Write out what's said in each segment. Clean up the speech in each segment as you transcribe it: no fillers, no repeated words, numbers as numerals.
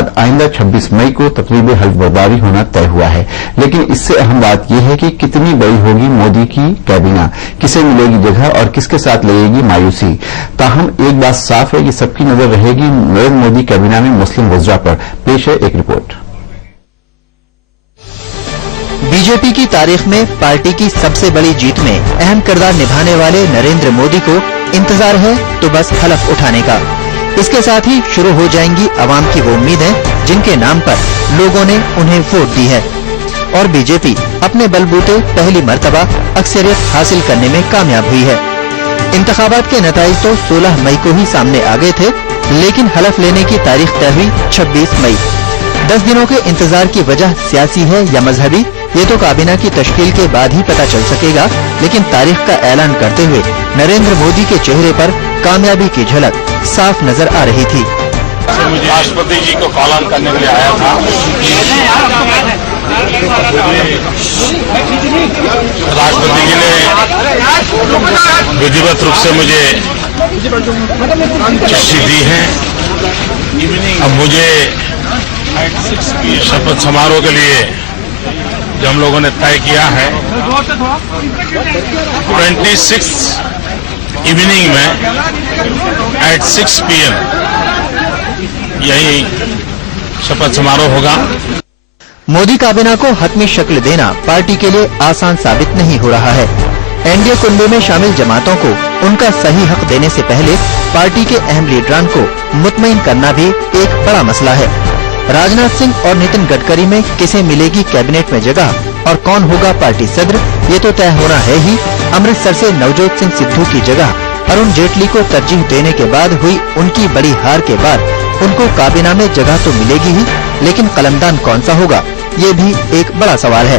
बाद आइंदा 26 मई को तकरीबी हल्फबर्दारी होना तय हुआ है। लेकिन इससे अहम बात यह है कि कितनी बड़ी होगी मोदी की कैबिना, किसे मिलेगी जगह और किसके साथ लगेगी मायूसी। ताहम एक बात साफ है कि सबकी नजर रहेगी नरेंद्र मोदी कैबिना में मुस्लिम वज़रा पर। पेश है एक रिपोर्ट। बीजेपी की तारीख में पार्टी की सबसे बड़ी जीत में अहम किरदार निभाने वाले नरेंद्र मोदी को इंतजार है तो बस हलफ उठाने का। इसके साथ ही शुरू हो जाएंगी अवाम की वो उम्मीदें जिनके नाम पर लोगों ने उन्हें वोट दी है। और बीजेपी अपने बलबूते पहली मर्तबा अक्सरियत हासिल करने में कामयाब हुई है। इंतखाबात के नताइज तो 16 मई को ही सामने आ गए थे, लेकिन हलफ लेने की तारीख तय हुई 26 मई। 10 दिनों के इंतजार की वजह सियासी है या मजहबी, ये तो काबीना की तश्कील के बाद ही पता चल सकेगा। लेकिन तारीख का ऐलान करते हुए नरेंद्र मोदी के चेहरे पर कामयाबी की झलक साफ नजर आ रही थी। राष्ट्रपति जी को कॉल ऑन करने के लिए आया था। राष्ट्रपति जी ने विधिवत रूप से मुझे चिट्ठी दी है। अब मुझे शपथ समारोह के लिए जो हम लोगों ने तय किया है 26 इवनिंग में at 6 PM यही शपथ समारोह होगा। मोदी काबीना को हतमी शक्ल देना पार्टी के लिए आसान साबित नहीं हो रहा है। एनडीए कुंबे में शामिल जमातों को उनका सही हक देने से पहले पार्टी के अहम लीडरान को मुतमईन करना भी एक बड़ा मसला है। राजनाथ सिंह और नितिन गडकरी में किसे मिलेगी कैबिनेट में जगह और कौन होगा पार्टी सदर, ये तो तय होना है ही। अमृतसर से नवजोत सिंह सिद्धू की जगह अरुण जेटली को तरजीह देने के बाद हुई उनकी बड़ी हार के बाद उनको काबीना में जगह तो मिलेगी ही, लेकिन कलमदान कौन सा होगा, ये भी एक बड़ा सवाल है।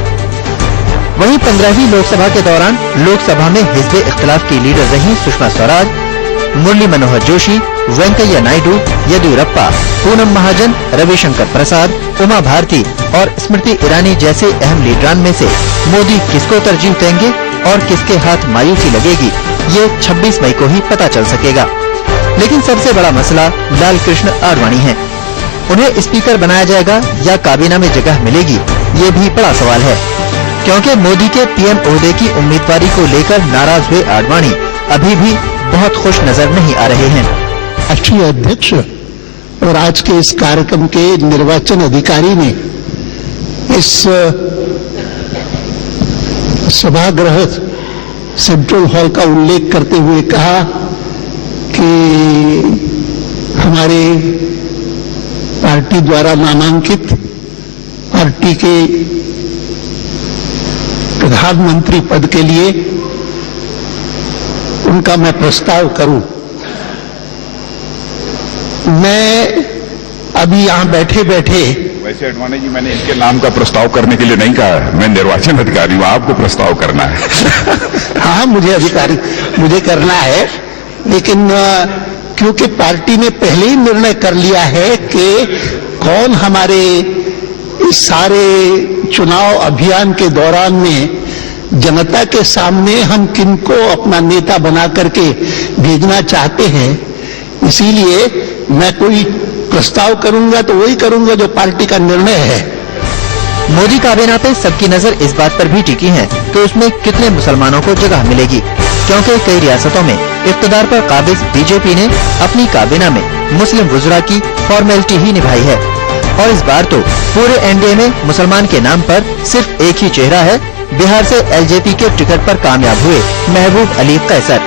वहीं 15वीं लोकसभा के दौरान लोकसभा में हिज़्ब इख्तिलाफ की लीडर रही सुषमा स्वराज, मुरली मनोहर जोशी, वेंकैया नायडू, येदियुरप्पा, पूनम महाजन, रविशंकर प्रसाद, उमा भारती और स्मृति ईरानी जैसे अहम लीडरान में से मोदी किसको तरजीह देंगे और किसके हाथ मायूसी लगेगी, ये 26 मई को ही पता चल सकेगा। लेकिन सबसे बड़ा मसला लाल कृष्ण आडवाणी है। उन्हें स्पीकर बनाया जाएगा या काबीना में जगह मिलेगी, ये भी बड़ा सवाल है, क्योंकि मोदी के पीएम ओहदे की उम्मीदवारी को लेकर नाराज हुए आडवाणी अभी भी बहुत खुश नजर नहीं आ रहे हैं। राष्ट्रीय अध्यक्ष और आज के इस कार्यक्रम के निर्वाचन अधिकारी ने इस सभागृह सेंट्रल हॉल का उल्लेख करते हुए कहा कि हमारे पार्टी द्वारा नामांकित पार्टी के प्रधानमंत्री पद के लिए उनका मैं प्रस्ताव करूं। मैं अभी यहां बैठे बैठे, वैसे अडवाणी जी, मैंने इनके नाम का प्रस्ताव करने के लिए नहीं कहा है, मैं निर्वाचन अधिकारी हूं, आपको प्रस्ताव करना है। हाँ, मुझे करना है, लेकिन क्योंकि पार्टी ने पहले ही निर्णय कर लिया है कि कौन हमारे इस सारे चुनाव अभियान के दौरान में जनता के सामने हम किनको अपना नेता बना करके भेजना चाहते हैं, इसीलिए मैं कोई प्रस्ताव करूंगा तो वही करूंगा जो पार्टी का निर्णय है। मोदी काबीना पे सबकी नजर इस बात पर भी टिकी है कि उसमें कितने मुसलमानों को जगह मिलेगी, क्योंकि कई रियासतों में इख्तिदार पर काबिज बीजेपी ने अपनी काबीना में मुस्लिम वुज़रा की फॉर्मेलिटी ही निभाई है। और इस बार तो पूरे एनडीए में मुसलमान के नाम पर सिर्फ एक ही चेहरा है, बिहार से एलजेपी के टिकट पर कामयाब हुए महबूब अली कैसर।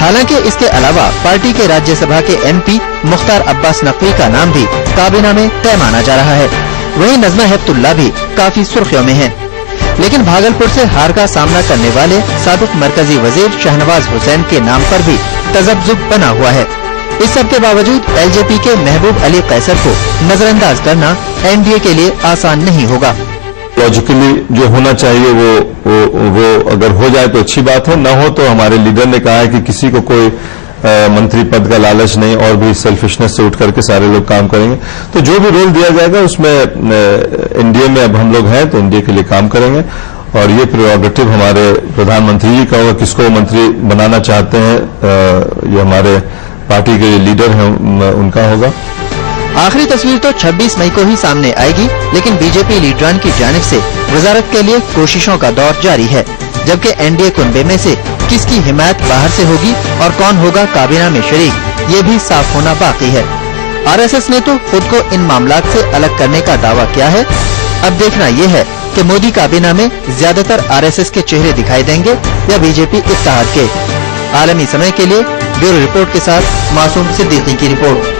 हालांकि इसके अलावा पार्टी के राज्यसभा के एमपी मुख्तार अब्बास नकवी का नाम भी काबीना में तय माना जा रहा है। वहीं नज़मा हेपतुल्ला भी काफी सुर्खियों में है। लेकिन भागलपुर से हार का सामना करने वाले साबिक मरकजी वजीर शहनवाज हुसैन के नाम पर भी तजब्जुब बना हुआ है। इस सब के बावजूद एलजेपी के महबूब अली कैसर को नजरअंदाज करना एनडीए के लिए आसान नहीं होगा। लॉजिकली जो होना चाहिए वो अगर हो जाए तो अच्छी बात है, न हो तो हमारे लीडर ने कहा है कि किसी को कोई मंत्री पद का लालच नहीं और भी सेल्फिशनेस से उठ करके सारे लोग काम करेंगे। तो जो भी रोल दिया जाएगा उसमें एनडीए में अब हम लोग हैं तो एनडीए के लिए काम करेंगे और ये प्रेरोगेटिव हमारे प्रधानमंत्री जी का होगा, किसको मंत्री बनाना चाहते हैं ये हमारे पार्टी के लीडर हैं उनका होगा। आखिरी तस्वीर तो 26 मई को ही सामने आएगी, लेकिन बीजेपी लीडरान की जानिब से वजारत के लिए कोशिशों का दौर जारी है, जबकि एनडीए कुनबे में से किसकी हिमायत बाहर से होगी और कौन होगा काबीना में शरीक, ये भी साफ होना बाकी है। आरएसएस ने तो खुद को इन मामलात से अलग करने का दावा किया है। अब देखना ये है कि मोदी काबीना में ज्यादातर आरएसएस के चेहरे दिखाई देंगे या बीजेपी इत्तेहाद के। आलमी समय के लिए ब्यूरो रिपोर्ट के साथ मासूम सिद्दीकी की रिपोर्ट।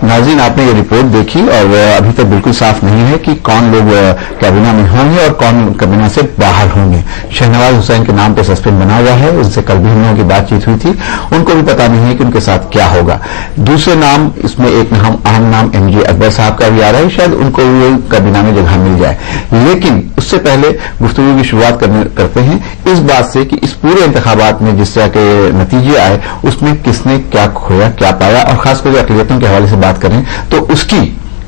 नाज़रीन, आपने ये रिपोर्ट देखी और अभी तक बिल्कुल साफ नहीं है कि कौन लोग कैबिनेट में होंगे और कौन कैबिनेट से बाहर होंगे। शहनवाज हुसैन के नाम पर सस्पेंड बना हुआ है, उनसे कल भी हम लोगों की बातचीत हुई थी, उनको भी पता नहीं है कि उनके साथ क्या होगा। दूसरे नाम, इसमें एक अहम नाम MJ अकबर साहब का भी आ रहा है, शायद उनको भी कैबिनेट में जगह मिल जाए। लेकिन उससे पहले गुफ्तगू की शुरुआत करते हैं इस बात से कि इस पूरे इंतखाबात में जिस तरह के नतीजे आए उसमें किसने क्या खोया क्या पाया, और खासकर अक़लियतों के हवाले से बात करें तो उसकी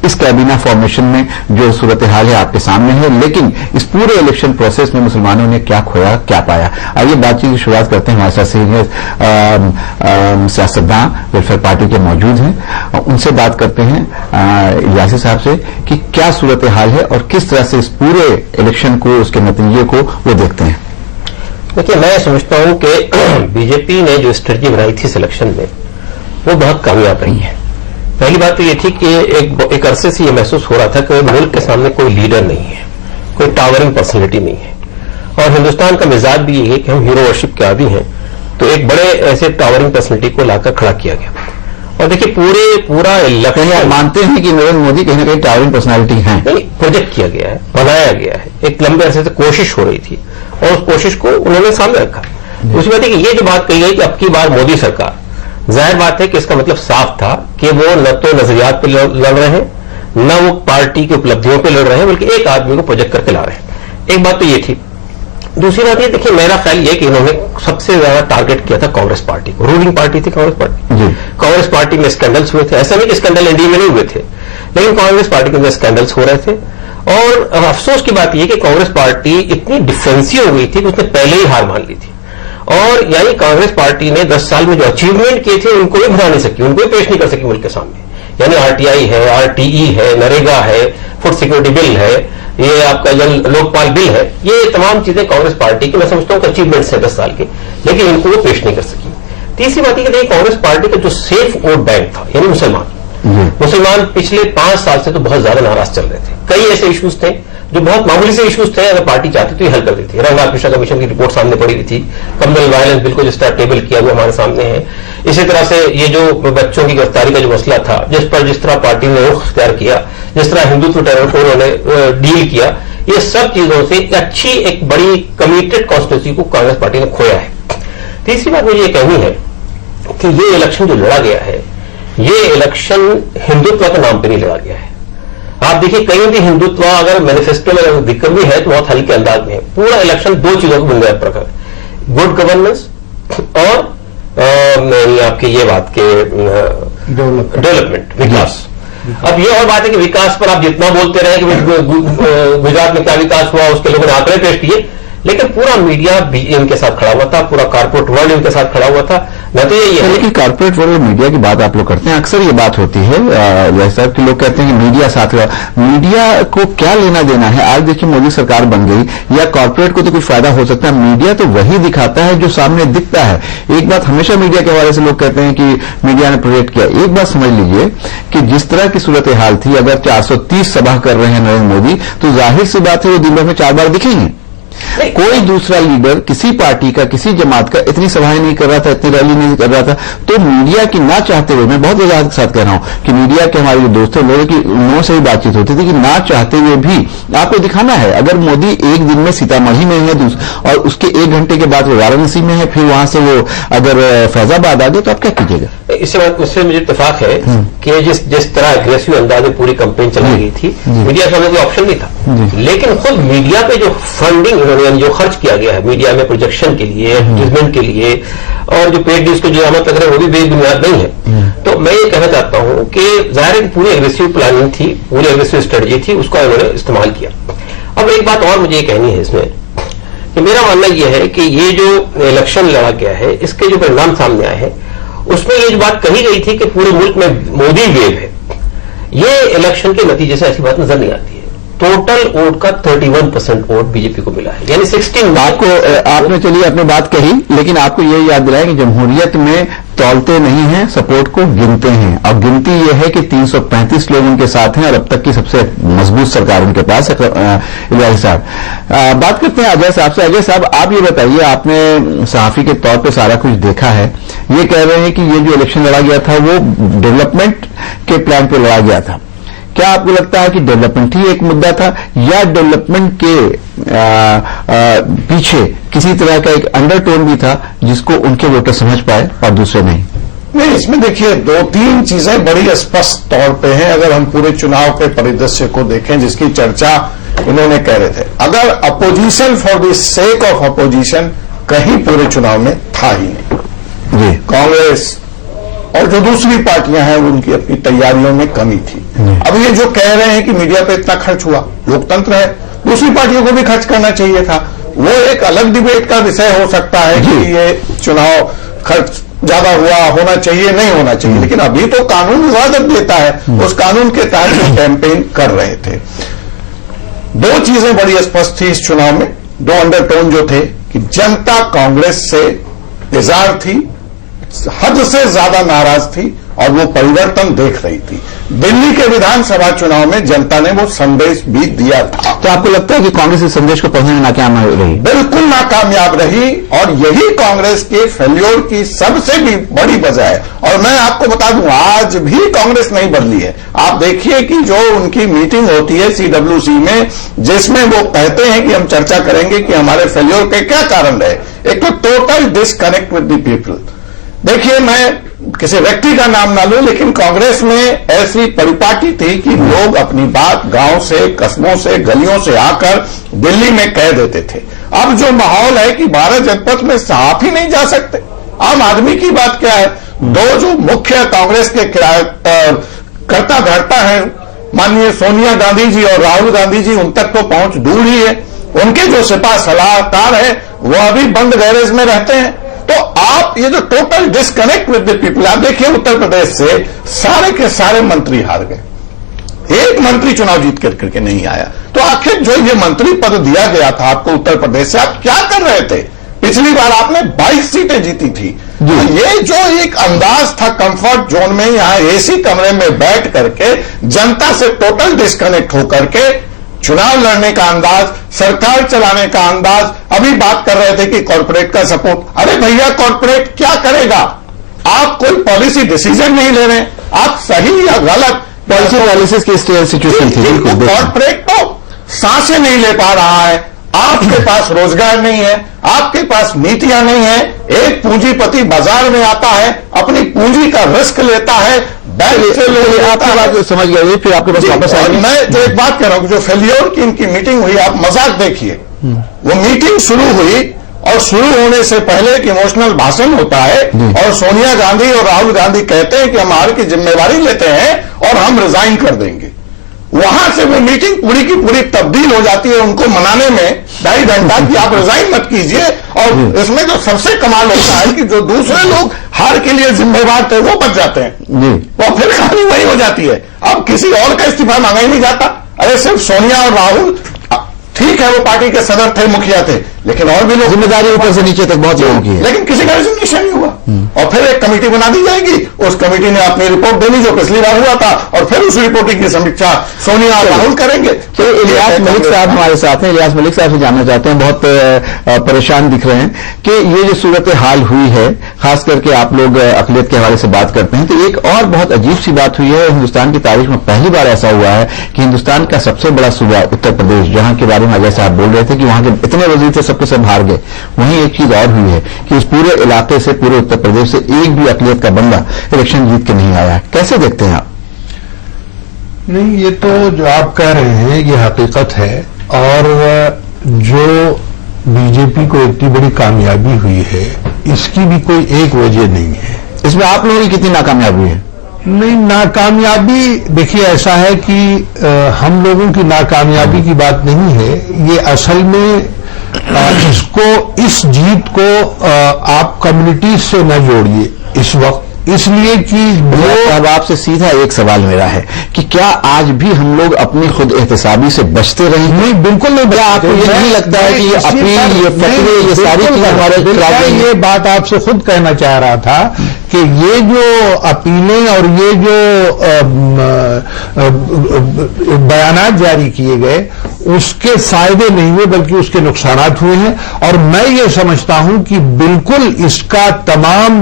इस कैबिनेट फॉर्मेशन में जो सूरत हाल है आपके सामने है। लेकिन इस पूरे इलेक्शन प्रोसेस में मुसलमानों ने क्या खोया क्या पाया, आइए बातचीत की शुरुआत करते हैं। हमारे साथ सीनियर सियासतदान वेलफेयर पार्टी के मौजूद हैं, उनसे बात करते हैं यासिर साहब से कि क्या सूरत हाल है और किस तरह से इस पूरे इलेक्शन को, उसके नतीजे को वो देखते हैं। देखिए, मैं समझता हूं कि बीजेपी ने जो स्ट्रेटजी बनाई थी सिलेक्शन में वो बहुत कामयाब रही है। पहली बात तो ये थी कि एक अरसे से ये महसूस हो रहा था कि मुल्क के सामने कोई लीडर नहीं है, कोई टावरिंग पर्सनैलिटी नहीं है, और हिंदुस्तान का मिजाज भी ये है कि हम हीरो वर्शिप के आदी हैं, तो एक बड़े ऐसे टावरिंग पर्सनैलिटी को लाकर खड़ा किया गया। और देखिए पूरा इलेक्शन, आप मानते हैं कि नरेंद्र मोदी कहीं ना कहीं टावरिंग पर्सनैलिटी है? प्रोजेक्ट किया गया है, बनाया गया है, एक लंबे अरसे से कोशिश हो रही थी और उस कोशिश को उन्होंने सामने रखा। दूसरी बात है कि ये जो बात कही गई कि अब की बार मोदी सरकार, जाहिर बात है कि इसका मतलब साफ था कि वो न तो नजरियात पे लड़ रहे हैं, न वो पार्टी की उपलब्धियों पे लड़ रहे हैं, बल्कि एक आदमी को प्रोजेक्ट करके ला रहे हैं। एक बात तो ये थी। दूसरी बात ये, देखिए मेरा ख्याल ये कि इन्होंने सबसे ज्यादा टारगेट किया था कांग्रेस पार्टी को। रूलिंग पार्टी थी कांग्रेस पार्टी। कांग्रेस पार्टी में स्कैंडल्स हुए थे, ऐसा नहीं कि स्कैंडल एनडीए में नहीं हुए थे, लेकिन कांग्रेस पार्टी के अंदर स्कैंडल्स हो रहे थे। और अफसोस की बात यह कि कांग्रेस पार्टी इतनी डिफेंसिव हो गई थी कि उसने पहले ही हार मान ली थी, और यानी कांग्रेस पार्टी ने 10 साल में जो अचीवमेंट किए थे उनको भी बना नहीं सकी, उनको भी पेश नहीं कर सकी मुल्क के सामने। यानी RTI है, RTE है, नरेगा है, फूड सिक्योरिटी बिल है, ये आपका जल लोकपाल बिल है, ये तमाम चीजें कांग्रेस पार्टी की मैं समझता हूं अचीवमेंट्स है 10 साल के, लेकिन इनको वो पेश नहीं कर सकी। तीसरी बात यह कि कांग्रेस पार्टी का जो सेफ वोट बैंक था, यानी मुसलमान पिछले 5 साल से तो बहुत ज्यादा नाराज चल रहे थे। कई ऐसे इश्यूज थे जो बहुत मामूली से इश्यूज थे, अगर पार्टी चाहती तो ये हल कर देती थी। रंगाल मिश्रा कमीशन की रिपोर्ट सामने पड़ी हुई थी, कम्युनल वायलेंस बिल को जिस तरह टेबल किया वो हमारे सामने है। इसी तरह से ये जो बच्चों की गिरफ्तारी का जो मसला था, जिस तरह पार्टी ने रुख इख्तियार किया, जिस तरह हिंदुत्व टेरर को उन्होंने डील किया, ये सब चीजों से अच्छी एक बड़ी कमिटेड कॉन्स्टिट्यूंसी को कांग्रेस पार्टी ने खोया है। तीसरी बात मुझे ये कहनी है कि ये इलेक्शन जो लड़ा गया है, ये इलेक्शन हिंदुत्व के नाम पर नहीं लड़ा गया है। आप देखिए कहीं भी हिंदुत्व अगर मैनिफेस्टो में जिक्र भी है तो बहुत हल्के अंदाज में है। पूरा इलेक्शन 2 चीजों को बुनियाद पर रखा है, गुड गवर्नेंस और आपकी ये बात के डेवलपमेंट, विकास। अब ये और बात है कि विकास पर आप जितना बोलते रहे कि गुजरात में क्या विकास हुआ, उसके लोगों ने आंकड़े पेश किए, लेकिन पूरा मीडिया इनके साथ खड़ा हुआ था, पूरा कारपोरेट वर्ल्ड इनके साथ खड़ा हुआ था। नतीजा ये है, लेकिन कारपोरेट वर्ल्ड मीडिया की बात आप लोग करते हैं, अक्सर ये बात होती है जैसा कि लोग कहते हैं कि मीडिया साथ रहा, मीडिया को क्या लेना देना है। आज देखिए मोदी सरकार बन गई, या कारपोरेट को तो कुछ फायदा हो सकता है, मीडिया तो वही दिखाता है जो सामने दिखता है। एक बात हमेशा मीडिया के हवाले से लोग कहते हैं कि मीडिया ने प्रोजेक्ट किया। एक बात समझ लीजिए कि जिस तरह की सूरत हाल थी, अगर 430 सभा कर रहे हैं नरेंद्र मोदी, तो जाहिर सी बात है वो दिन भर में 4 बार दिखेंगे। कोई दूसरा लीडर किसी पार्टी का, किसी जमात का इतनी सभाएं नहीं कर रहा था, इतनी रैली नहीं कर रहा था। तो मीडिया की ना चाहते हुए, मैं बहुत वजाहत के साथ कह रहा हूं कि मीडिया के हमारे जो दोस्त हैं, लोगों की उन्होंने से ही बातचीत होती थी कि ना चाहते हुए भी आपको दिखाना है। अगर मोदी एक दिन में सीतामढ़ी में है और उसके 1 घंटे के बाद वो वाराणसी में है, फिर वहां से वो अगर फैजाबाद आ गए, तो आप क्या कीजिएगा? इससे मुझे इत्तेफाक है कि जिस तरह एग्रेसिव अंदाज में पूरी कैंपेन चलाई गई थी, मीडिया के सामने कोई ऑप्शन नहीं था। लेकिन खुद मीडिया पे जो फंडिंग जो खर्च किया गया है मीडिया में प्रोजेक्शन के लिए, एडवर्टाइजमेंट के लिए, और जो पेड न्यूज को जो आमद लग रहे हैं वो भी बेबुनियाद नहीं है। तो मैं ये कहना चाहता हूं कि जाहिर पूरी एग्रेसिव प्लानिंग थी, पूरी एग्रेसिव स्ट्रेटजी थी, उसको इन्होंने इस्तेमाल किया। अब एक बात और मुझे ये कहनी है इसमें कि मेरा मानना यह है कि ये जो इलेक्शन लड़ा गया है, इसके जो परिणाम सामने आए हैं उसमें ये जो बात कही गई थी कि पूरे मुल्क में मोदी वेव है, ये इलेक्शन के नतीजे से ऐसी बात नजर नहीं आती है। टोटल वोट का 31% वोट बीजेपी को मिला है, यानी 16। आपको आपने चलिए अपनी बात कही, लेकिन आपको ये याद दिलाया कि जमहूरियत में तौलते नहीं हैं, सपोर्ट को गिनते हैं। अब गिनती ये है कि 335 लोग उनके साथ हैं और अब तक की सबसे मजबूत सरकार उनके पास है। इलियासी साहब, बात करते हैं अजय साहब से। अजय साहब, आप ये बताइए, आपने सहाफी के तौर पे सारा कुछ देखा है, ये कह रहे हैं कि ये जो इलेक्शन लड़ा गया था वो डेवलपमेंट के प्लान पे लड़ा गया था। क्या आपको लगता है कि डेवलपमेंट ही एक मुद्दा था, या डेवलपमेंट के पीछे किसी तरह का एक अंडरटोन भी था जिसको उनके वोटर समझ पाए और दूसरे नहीं? नहीं, इसमें देखिए 2-3 चीजें बड़ी स्पष्ट तौर पे हैं। अगर हम पूरे चुनाव के परिदृश्य को देखें जिसकी चर्चा इन्होंने कह रहे थे, अगर opposition for the sake of opposition कहीं पूरे चुनाव में था ही नहीं। जी, कांग्रेस और जो दूसरी पार्टियां हैं उनकी अपनी तैयारियों में कमी थी। अब ये जो कह रहे हैं कि मीडिया पे इतना खर्च हुआ, लोकतंत्र है, दूसरी पार्टियों को भी खर्च करना चाहिए था, वो एक अलग डिबेट का विषय हो सकता है कि ये चुनाव खर्च ज्यादा होना चाहिए, नहीं होना चाहिए। लेकिन अभी तो कानून इजाजत देता है, उस कानून के तहत वो कैंपेन कर रहे थे। 2 चीजें बड़ी स्पष्ट थी इस चुनाव में, 2 अंडरटोन जो थे कि जनता कांग्रेस से बेजार थी, हद से ज्यादा नाराज थी और वो परिवर्तन देख रही थी। दिल्ली के विधानसभा चुनाव में जनता ने वो संदेश भी दिया था। तो आपको लगता है कि कांग्रेस इस संदेश को पहुंचने में नाकाम रही? बिल्कुल नाकामयाब रही, और यही कांग्रेस के फेल्योर की सबसे भी बड़ी वजह है। और मैं आपको बता दूं, आज भी कांग्रेस नहीं बदली है। आप देखिए कि जो उनकी मीटिंग होती है CWC में, जिसमें वो कहते हैं कि हम चर्चा करेंगे कि हमारे फेल्योर के क्या कारण रहे, एक तो total disconnect with the people. देखिए, मैं किसी व्यक्ति का नाम ना लूं, लेकिन कांग्रेस में ऐसी परिपाटी थी कि लोग अपनी बात गांव से, कस्बों से, गलियों से आकर दिल्ली में कह देते थे। अब जो माहौल है कि 12 जनपद में साफ ही नहीं जा सकते, आम आदमी की बात क्या है। 2 जो मुख्य कांग्रेस के कर्ता धर्ता है, माननीय सोनिया गांधी जी और राहुल गांधी जी, उन तक तो पहुंच दूर ही है। उनके जो सिपा सलाहकार है वो अभी बंद गैरेज में रहते हैं। तो आप ये जो total disconnect with the people, आप देखिए उत्तर प्रदेश से सारे के सारे मंत्री हार गए, एक मंत्री चुनाव जीत करके नहीं आया। तो आखिर जो ये मंत्री पद दिया गया था आपको उत्तर प्रदेश से, आप क्या कर रहे थे? पिछली बार आपने 22 सीटें जीती थी। तो ये जो एक अंदाज था कंफर्ट जोन में, यहां एसी कमरे में बैठ करके जनता से टोटल डिस्कनेक्ट होकर के चुनाव लड़ने का अंदाज, सरकार चलाने का अंदाज। अभी बात कर रहे थे कि कॉर्पोरेट का सपोर्ट। अरे भैया, कॉर्पोरेट क्या करेगा? आप कोई पॉलिसी डिसीजन नहीं ले रहे, आप सही या गलत पॉलिसी एनालिसिस की सिचुएशन थी। कॉर्पोरेट तो सांसें नहीं ले पा रहा है, आपके पास रोजगार नहीं है, आपके पास नीतियां नहीं है। एक पूंजीपति बाजार में आता है, अपनी पूंजी का रिस्क लेता है, बैंक से लोन आता है। बात समझ गया, फिर आपके पास वापस आएंगे। मैं जो एक बात कह रहा हूं, जो फेल्योर की इनकी मीटिंग हुई, आप मजाक देखिए, वो मीटिंग शुरू हुई और शुरू होने से पहले एक इमोशनल भाषण होता है और सोनिया गांधी और राहुल गांधी कहते हैं कि हम हार की जिम्मेवारी लेते हैं और हम रिजाइन कर देंगे। वहां से वो मीटिंग पूरी की पूरी तब्दील हो जाती है उनको मनाने में 2.5 घंटा कि आप रिजाइन मत कीजिए। और इसमें जो सबसे कमाल होता है कि जो दूसरे लोग हार के लिए जिम्मेवार थे वो बच जाते हैं, और फिर कहानी वही हो जाती है। अब किसी और का इस्तीफा मांगा ही नहीं जाता। अरे सिर्फ सोनिया और राहुल, ठीक है वो पार्टी के सदर थे, मुखिया थे, लेकिन और भी लोग, जिम्मेदारी ऊपर से नीचे तक बहुत लोगों की है, लेकिन किसी का रिजर्वेशन नहीं हुआ। और फिर एक कमेटी बना दी जाएगी, उस कमेटी ने अपनी रिपोर्ट देनी जो पिछली बार हुआ था, और फिर उस रिपोर्टिंग की समीक्षा सोनिया और राहुल करेंगे। तो इलियास मलिक साहब हमारे साथ हैं। इलियास मलिक साहब से जानना चाहते हैं, बहुत परेशान दिख रहे हैं कि ये जो सूरत हाल हुई है, खास करके आप लोग अक़लियत के हवाले से बात करते हैं, तो एक और बहुत अजीब सी बात हुई है। हिंदुस्तान की तारीख में पहली बार ऐसा हुआ है कि हिंदुस्तान का सबसे बड़ा सूबा उत्तर प्रदेश, जहां के बारे में अजय साहब बोल रहे थे कि वहां के इतने वजीर थे सबके सब हार गए, वहीं एक चीज और हुई है कि उस पूरे इलाके से, पूरे उत्तर प्रदेश से एक भी अक़लियत का बंदा इलेक्शन जीत के नहीं आया। कैसे देखते हैं आप? नहीं, ये तो जो आप कह रहे हैं ये हकीकत है, और जो बीजेपी को इतनी बड़ी कामयाबी हुई है इसकी भी कोई एक वजह नहीं है। इसमें आप लोगों की कितनी नाकामयाबी है? नहीं, नाकामयाबी देखिए ऐसा है कि हम लोगों की नाकामयाबी की बात नहीं है, ये असल में इसको, इस जीत को आप कम्युनिटीज से न जोड़िए। इस वक्त इसलिए कि अब आपसे सीधा एक सवाल मेरा है कि क्या आज भी हम लोग अपनी खुद एहतसाबी से बचते रहेंगे? नहीं, बिल्कुल नहीं। क्या आपको ये नहीं लगता है कि ये अपील, ये फतवे, ये सारी चीजें हमारे खिलाफ मैं नहीं? ये बात आपसे खुद कहना चाह रहा था कि ये जो अपीलें और ये जो बयानात जारी किए गए उसके फायदे नहीं हुए बल्कि उसके नुकसानात हुए हैं। और मैं ये समझता हूं कि बिल्कुल इसका तमाम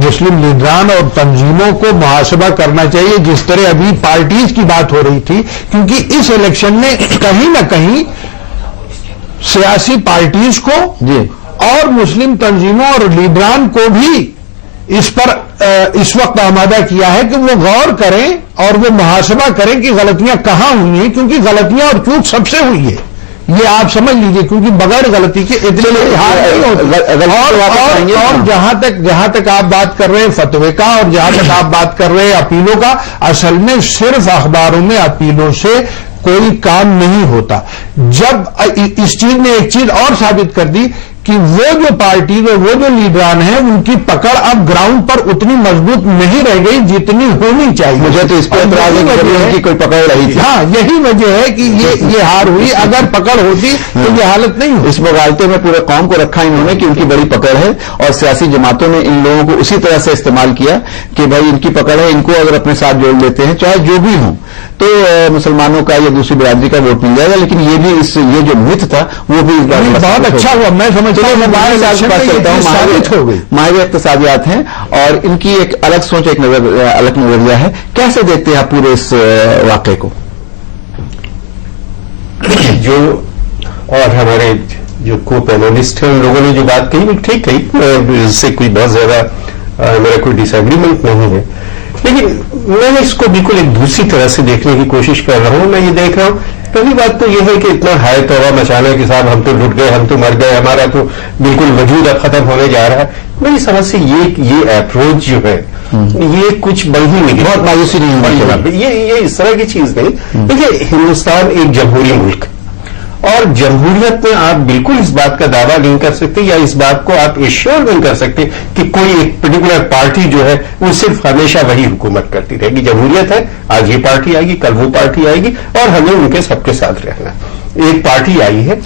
मुस्लिम लीडरान और तंजीमों को मुहासबा करना चाहिए, जिस तरह अभी पार्टीज की बात हो रही थी, क्योंकि इस इलेक्शन ने कहीं ना कहीं सियासी पार्टीज को और मुस्लिम तंजीमों और लीडरान को भी इस पर इस वक्त आमादा किया है कि वो गौर करें और वो मुहासबा करें कि गलतियां कहां हुई हैं, क्योंकि गलतियां और चूक सबसे हुई है, ये आप समझ लीजिए, क्योंकि बगैर गलती के इतने हार नहीं होते। और जहां तक आप बात कर रहे हैं फतवे का और जहां तक आप बात कर रहे हैं अपीलों का, असल में सिर्फ अखबारों में अपीलों से कोई काम नहीं होता। जब इस चीज ने एक चीज और साबित कर दी कि वो जो पार्टी और वो जो लीडरान हैं उनकी पकड़ अब ग्राउंड पर उतनी मजबूत नहीं रह गई जितनी होनी चाहिए। मुझे तो इस पर एतराज है कि उनकी कोई पकड़ रही थी। हाँ, यही वजह है कि ये हार हुई। अगर पकड़ होती तो ये हालत नहीं होती। इस मुगालते में पूरे कौम को रखा इन्होंने कि उनकी बड़ी पकड़ है और सियासी जमातों ने इन लोगों को उसी तरह से इस्तेमाल किया कि भाई इनकी पकड़ है, इनको अगर अपने साथ जोड़ लेते हैं चाहे जो भी हो तो मुसलमानों का या दूसरी बिरादरी का वोट मिल जाएगा। लेकिन ये भी ये जो मिथ था वो भी इस बार बहुत अच्छा हुआ। मैं समझता हूँ माहिर इक्तिसादियात हैं और इनकी एक अलग सोच, एक अलग नजरिया है। कैसे देखते हैं आप पूरे इस वाकये को? जो और हमारे जो को पैनलिस्ट हैं उन लोगों ने जो बात कही वो ठीक कही, इससे कोई बहुत ज्यादा मेरा कोई डिसएग्रीमेंट नहीं है। लेकिन मैं इसको बिल्कुल एक दूसरी तरह से देखने की कोशिश कर रहा हूं। मैं ये देख रहा हूं, पहली बात तो यह है कि इतना हाय तौबा मचाना कि साहब हम तो लुट गए, हम तो मर गए, हमारा तो बिल्कुल वजूद अब खत्म होने जा रहा है। मेरी समझ से ये अप्रोच जो है ये कुछ बड़ी नहीं, बहुत मायूसी नहीं होगी। ये इस तरह की चीज नहीं। देखिए, हिंदुस्तान एक जमहूरी मुल्क और जमहूरियत में आप बिल्कुल इस बात का दावा नहीं कर सकते या इस बात को आप एश्योर नहीं कर सकते कि कोई एक पर्टिकुलर पार्टी जो है वो सिर्फ हमेशा वही हुकूमत करती रहेगी। जमहूरियत है, आज ये पार्टी आएगी, कल वो पार्टी आएगी और हमें उनके सबके साथ रहना। एक पार्टी आई है,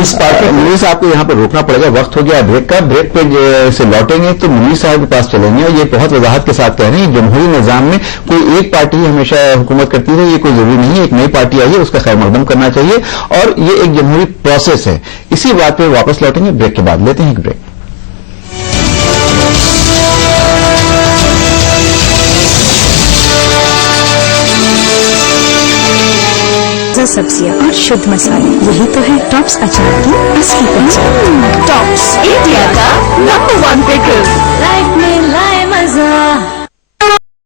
उस पार्टी मुनीर साहब को यहाँ पर रोकना पड़ेगा, वक्त हो गया ब्रेक का। ब्रेक पे से लौटेंगे तो मुनीर साहब के पास चलेंगे और ये बहुत वजाहत के साथ कह रहे हैं जमहूरी निजाम में कोई एक पार्टी ही हमेशा हुकूमत करती है, ये कोई जरूरी नहीं है। एक नई पार्टी आई है, उसका खैर मकदम करना चाहिए और ये एक जमहूरी प्रोसेस है। इसी बात पे वापस लौटेंगे, ब्रेक के बाद लेते हैं एक ब्रेक। सब्जियां और शुद्ध मसाले, यही तो है टॉप्स अचार की असली पहचान। टॉप्स, इंडिया का नंबर 1